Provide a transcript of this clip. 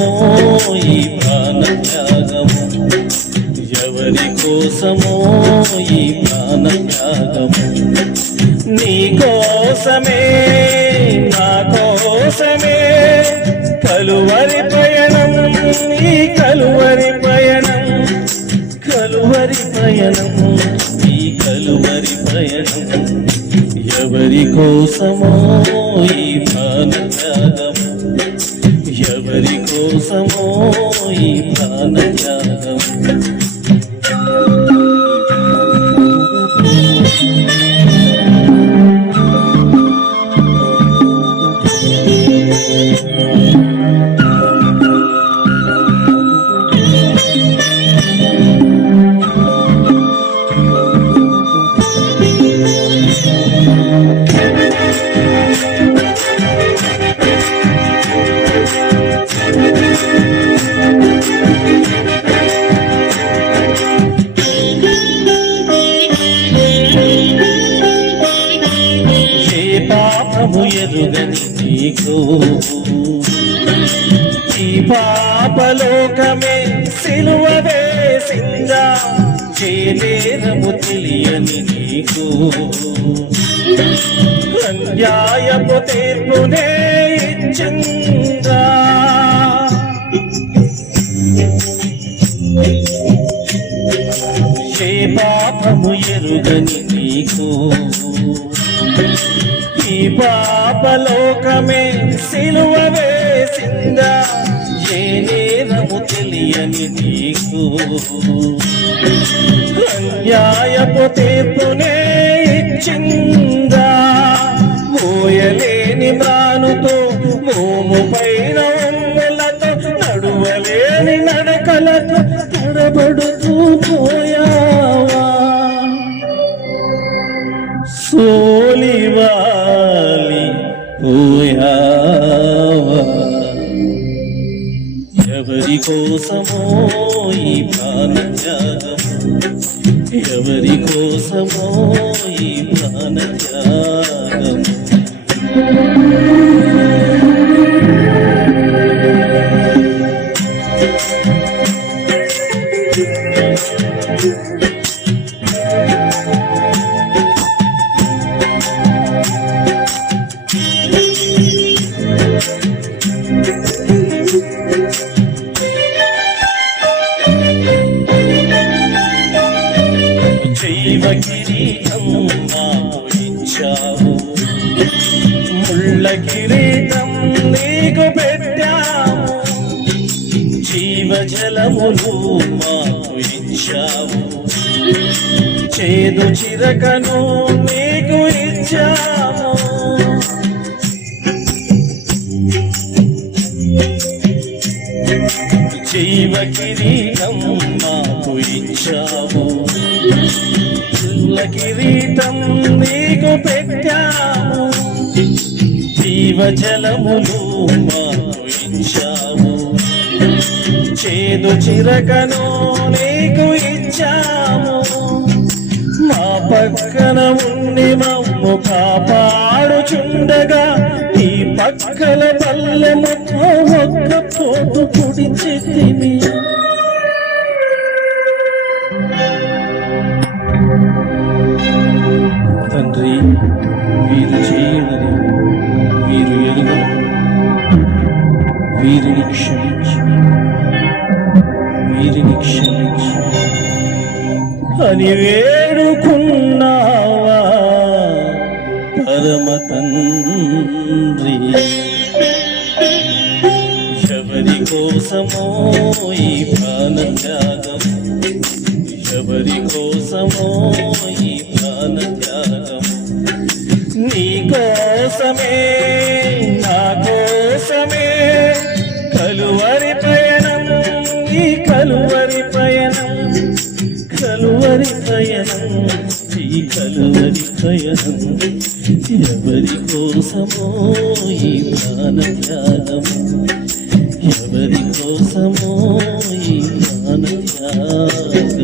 కోసమో ఈ ప్రాణత్యాగము, ఎవరి కోసమో ఈ ప్రాణత్యాగము. నీ కోసమే నా కోసమే కలువరి పయనం, ఈ కలువరి పయనం, కలువరి పయనం, ఈ కలువరి పయనం. ఎవరి కోసమో ఈ ప్రాణత్యాగము, ఎవరి కోసమో ఈ ప్రాణత్యాగము. ఎరుగని నీకు ఈ పాపలోకమే సిలువ వేసిందా, చేనేరము తెలియని నీకు అన్యాయపు తీర్పునే ఇచ్చిందా. ఏ పాపము ఎరుగని నీకు ఈ పాపలోకమే సిలువ వేసిందా, ఏ నేరము తెలియని నీకు అన్యాయపు తీర్పునే ఇచ్చిందా. మోయలేని మ్రానుతో మోము పైన ఒమ్మెలతో నడువలేని నడకలతో తడబడుతూ పోయావా, సోలివాలి పోయావా. ఎవరి కోసమో ఈ ప్రాణత్యాగము, ఎవరి కోసమో ఈ ప్రాణత్యాగము. జీవ కిరీటం నాకు ఇచ్చావు, ముళ్ళ కిరీటం నీకు పెట్టావు. జీవ జలములు మాకు ఇచ్చావు, చేదు చిరకను నీకు ఇచ్చాము. జీవ కిరీటం మాకు ఇచ్చావు, కిరీటం నీకు పెట్టాము. జీవ జలములు మాకు ఇచ్చాము, చేదు చిరకను నీకు ఇచ్చాము. మా పక్కన ఉండి మమ్ము కాపాడుచుండగా నీ పక్కల పల్లెముతో ఒక్క పోటు పొడిచితివి. తండ్రి, వీరు చేయనని వీరు ఎరుగ, వీరిని క్షమించు, వీరిని క్షమించు అని వేడుకున్నావా పరమ తండ్రి. ఎవరి కోసమో ఈ ప్రాణత్యాగం, ఎవరి కోసమో ఈ ప్రాణత్యాగం. నీ కోసమే నా కోసమే కలువరి పయనం, ఈ కలువరి పయనం, కలువరి పయనం, ఈ కలువరి పయనం. ఎవరి కోసమో ఈ ప్రాణత్యాగము, ఎవరి కోసమో ఈ ప్రాణత్యాగం.